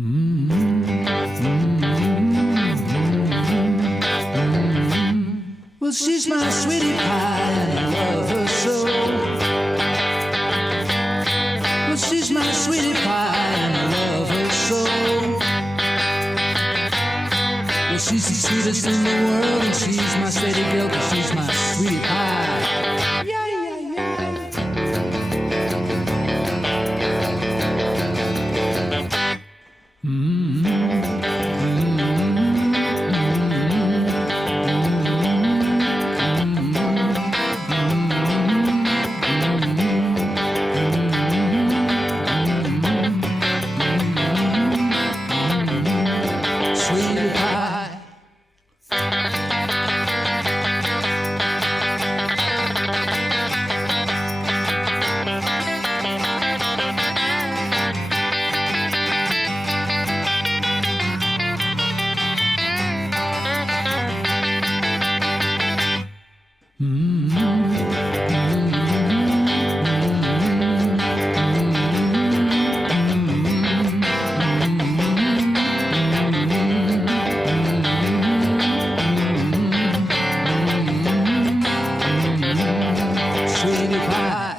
Well, she's my sweetie pie and I love her so. Well, she's my sweetie pie and I love her so. Well, she's the sweetest in the world and she's my steady girl 'cause she's my sweetie pie. Yeah, yeah, yeah. Sweetie pie. Sweetie pie.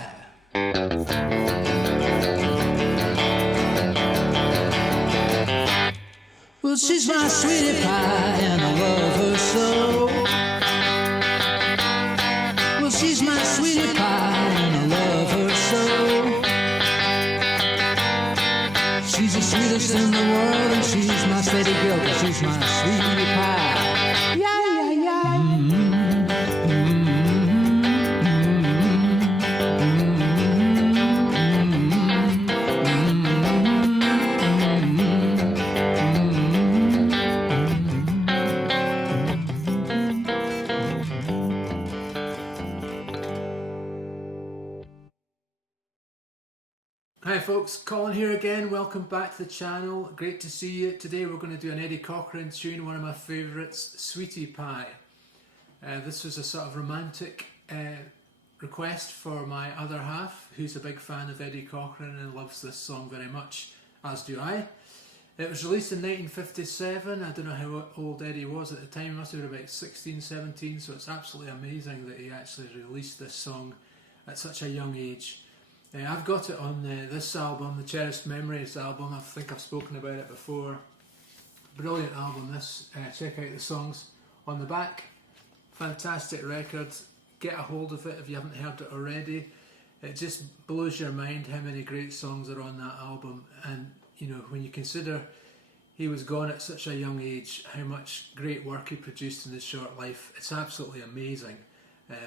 Well, she's my sweetie pie and I love her so. Well, she's my sweetie pie and I love her so. She's the sweetest in the world and she's my steady girl 'cause she's my sweetie pie. Yeah, yeah, yeah. Hi folks, Colin here again. Welcome back to the channel. Great to see you. Today we're going to do an Eddie Cochran tune, one of my favourites, Sweetie Pie. This was a sort of romantic request for my other half, who's a big fan of Eddie Cochran and loves this song very much, as do I. It was released in 1957. I don't know how old Eddie was at the time. He must have been about 16, 17, so it's absolutely amazing that he actually released this song at such a young age. I've got it on this album, the Cherished Memories album. I think I've spoken about it before. Brilliant album this. Check out the songs on the back. Fantastic record. Get a hold of it if you haven't heard it already. It just blows your mind how many great songs are on that album. And you know, when you consider he was gone at such a young age, how much great work he produced in his short life, it's absolutely amazing.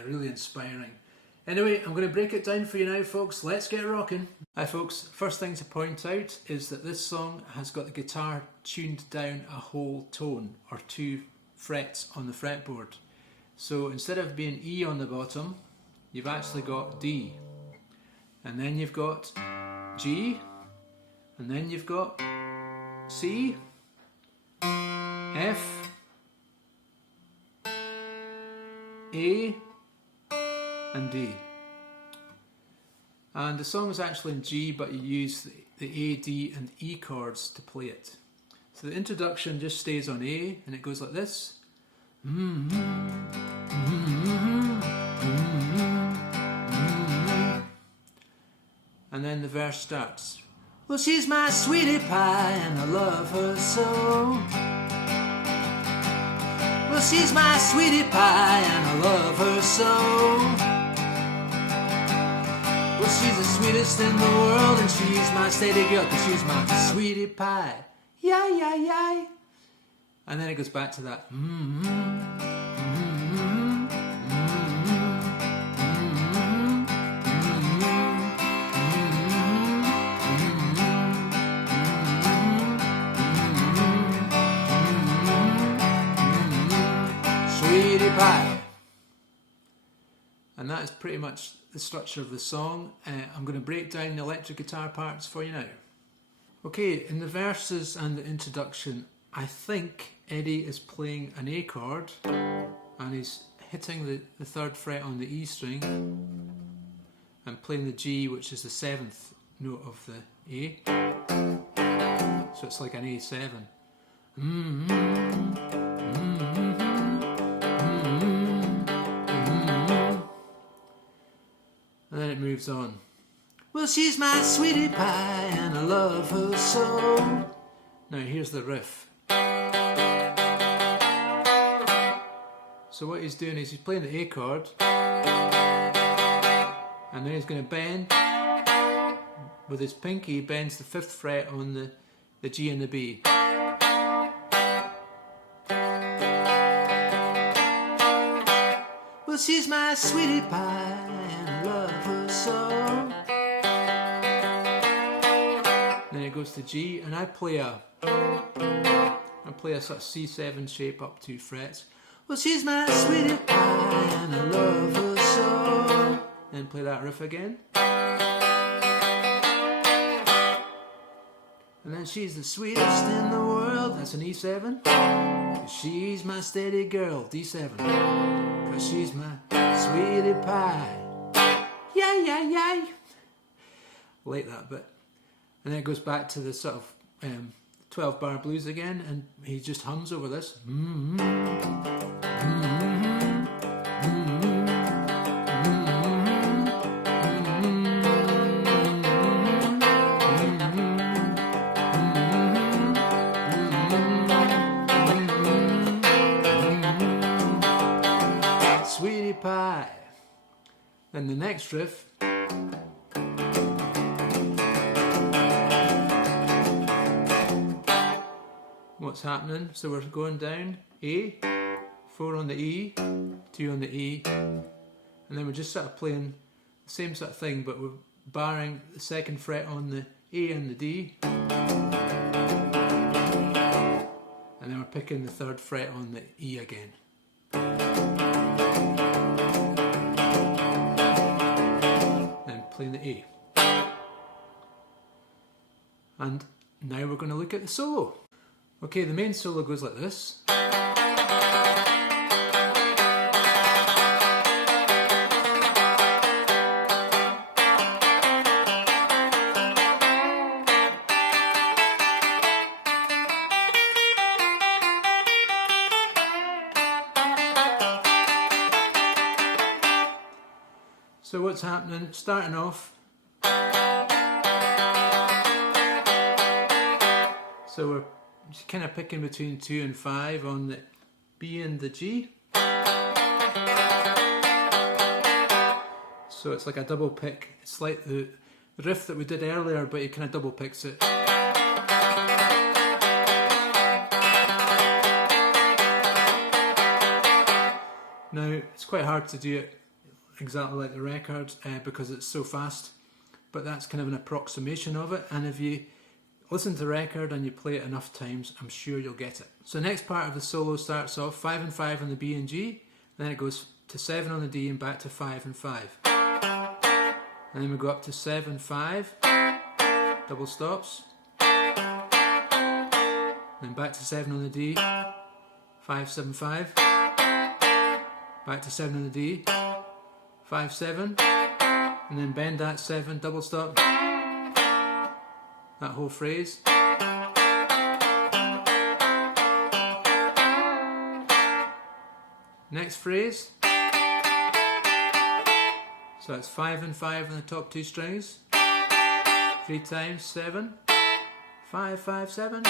Really inspiring. Anyway, I'm going to break it down for you now, folks. Let's get rocking. Hi folks, first thing to point out is that this song has got the guitar tuned down a whole tone, or 2 frets on the fretboard. So instead of being E on the bottom, you've actually got D. And then you've got G, and then you've got C, F, A, and D. And the song is actually in G, but you use the A, D and E chords to play it. So the introduction just stays on A and it goes like this. And then the verse starts. Well, she's my sweetie pie and I love her so. Well, she's my sweetie pie and I love her so. Well, she's the sweetest in the world and she's my steady girl 'cause she's my sweetie pie. Yeah, yeah, yeah. And then it goes back to that. Sweetie pie. And that is pretty much the structure of the song. I'm going to break down the electric guitar parts for you now. Okay, in the verses and the introduction, I think Eddie is playing an A chord and he's hitting the 3rd fret on the E string and playing the G, which is the 7th note of the A. So it's like an A7. And then it moves on. Well, she's my sweetie pie and I love her so. Now here's the riff. So what he's doing is he's playing the A chord, and then he's going to bend with his pinky. He bends the 5th fret on the G and the B. Well, she's my sweetie pie and I love her so. Then it goes to G, and I play a sort of C7 shape up 2 frets. Well, she's my sweetie pie and I love her so. Then play that riff again. And then she's the sweetest in the world. That's an E7. She's my steady girl, D7. Cause she's my sweetie pie. Yay, yay, yay. Like that bit. And then it goes back to the sort of 12 bar blues again, and he just hums over this. Sweetie pie. Then the next riff. What's happening? So we're going down A, 4 on the E, 2 on the E, and then we're just sort of playing the same sort of thing, but we're barring the 2nd fret on the A and the D, and then we're picking the 3rd fret on the E again. Then playing the A. And now we're going to look at the solo. Okay, the main solo goes like this. So what's happening? Starting off. So we're just kind of picking between 2 and 5 on the B and the G. So it's like a double pick. It's like the riff that we did earlier, but he kind of double picks it. Now, it's quite hard to do it exactly like the record because it's so fast, but that's kind of an approximation of it, and if you listen to the record and you play it enough times, I'm sure you'll get it. So the next part of the solo starts off 5 and 5 on the B and G, then it goes to 7 on the D and back to 5 and 5. And then we go up to 7, 5, double stops, then back to 7 on the D, 5, 7, 5, back to 7 on the D, 5, 7, and then bend that 7, double stop, that whole phrase. Next phrase. So it's 5 and 5 on the top 2 strings. 3 times, 7, 5, 5, 7.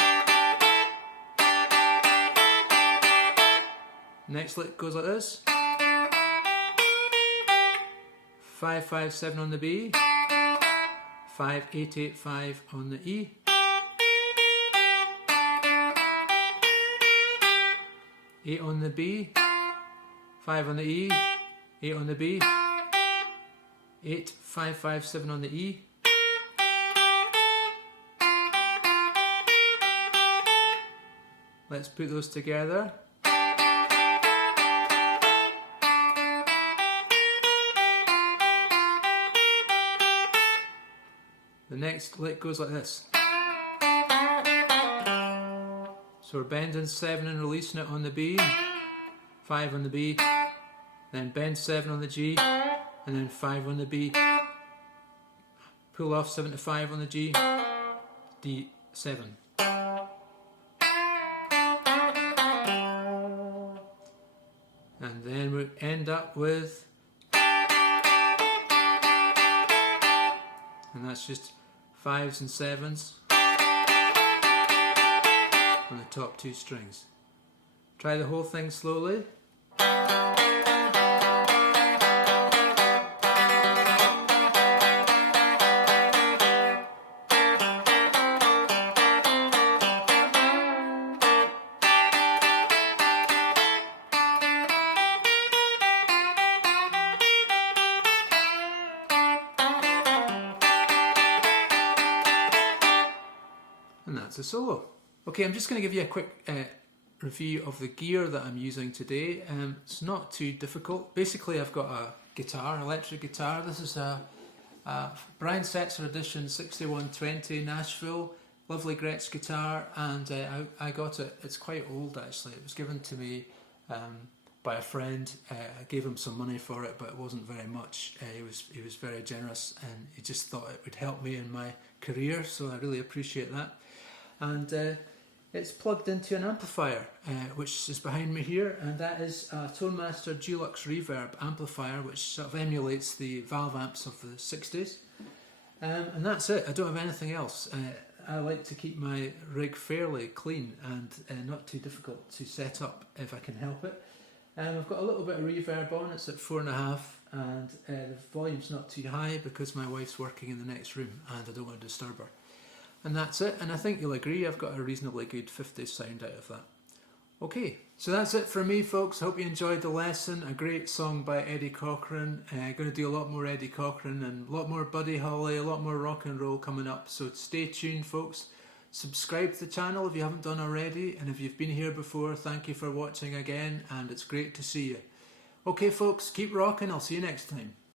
Next lick goes like this. 5, 5, 7 on the B. 5, 8, 8, 5 on the E. Eight on the B, 5 on the E, 8 on the B, 8, 5, 5, 7 on the E. Let's put those together. The next lick goes like this. So we're bending 7 and releasing it on the B, 5 on the B, then bend 7 on the G, and then 5 on the B. Pull off 7 to 5 on the G, D7. end up with, and that's just 5s and 7s on the top 2 strings. Try the whole thing slowly. And that's a solo. Okay, I'm just going to give you a quick review of the gear that I'm using today. It's not too difficult. Basically, I've got a guitar, electric guitar. This is a Brian Setzer Edition 6120 Nashville. Lovely Gretsch guitar, and I got it. It's quite old actually. It was given to me by a friend. I gave him some money for it, but it wasn't very much. He was very generous, and he just thought it would help me in my career. So I really appreciate that. And it's plugged into an amplifier, which is behind me here, and that is a Tonemaster Dulux Reverb amplifier, which sort of emulates the valve amps of the 60s. And that's it. I don't have anything else. I like to keep my rig fairly clean and not too difficult to set up if I can help it. I've got a little bit of reverb on. It's at 4.5, and the volume's not too high because my wife's working in the next room and I don't want to disturb her. And that's it, and I think you'll agree I've got a reasonably good 50s sound out of that. Okay, so that's it for me, folks. Hope you enjoyed the lesson. A great song by Eddie Cochran. Going to do a lot more Eddie Cochran and a lot more Buddy Holly, a lot more rock and roll coming up. So stay tuned, folks. Subscribe to the channel if you haven't done already, and if you've been here before, thank you for watching again, and it's great to see you. Okay, folks, keep rocking. I'll see you next time.